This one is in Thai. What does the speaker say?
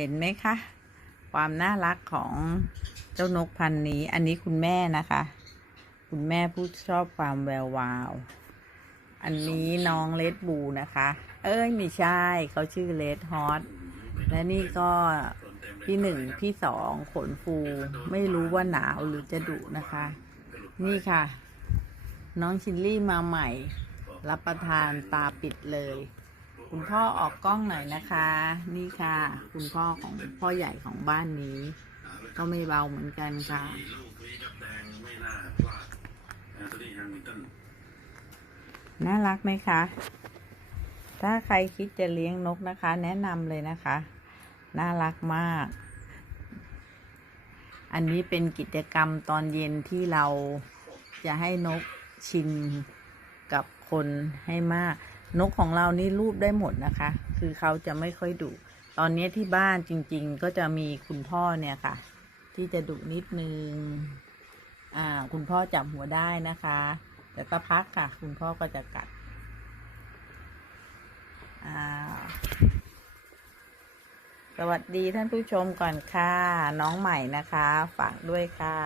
เห็นไหมคะ ความน่ารักของเจ้านกพันธุ์นี้ อันนี้คุณแม่นะคะ คุณแม่ผู้ชอบความแวววาว อันนี้น้องเลดบูนะคะ เอ้ยไม่ใช่เขาชื่อเลดฮอตและนี่ก็พี่หนึ่งพี่สองขนฟู ไม่รู้ว่าหนาวหรือจะดุนะคะ นี่ค่ะ น้องชิลลี่มาใหม่ รับประทานตาปิดเลย คุณพ่อออกกล้องหน่อยนะคะ นี่ค่ะ คุณพ่อของพ่อใหญ่ของบ้านนี้ ก็ไม่เบาเหมือนกันค่ะลูกกับแดงไม่น่าพลาดนโทนีแฮมิตันน่ารักไหมคะ ถ้าใครคิดจะเลี้ยงนกนะคะ แนะนำเลยนะคะ น่ารักมาก อันนี้เป็นกิจกรรมตอนเย็นที่เราจะให้นกชินกับคนให้มาก นกของเรานี่รูปได้หมดนะคะ คือเขาจะไม่ค่อยดุตอนนี้ที่บ้านจริง ๆ ก็จะมีคุณพ่อเนี่ยค่ะ ที่จะดุนิดนึง อ่า คุณพ่อจับหัวได้นะคะ แต่ก็พักค่ะ คุณพ่อก็จะกัด อ่า สวัสดีท่านผู้ชมก่อนค่ะ น้องใหม่นะคะ ฝากด้วยค่ะ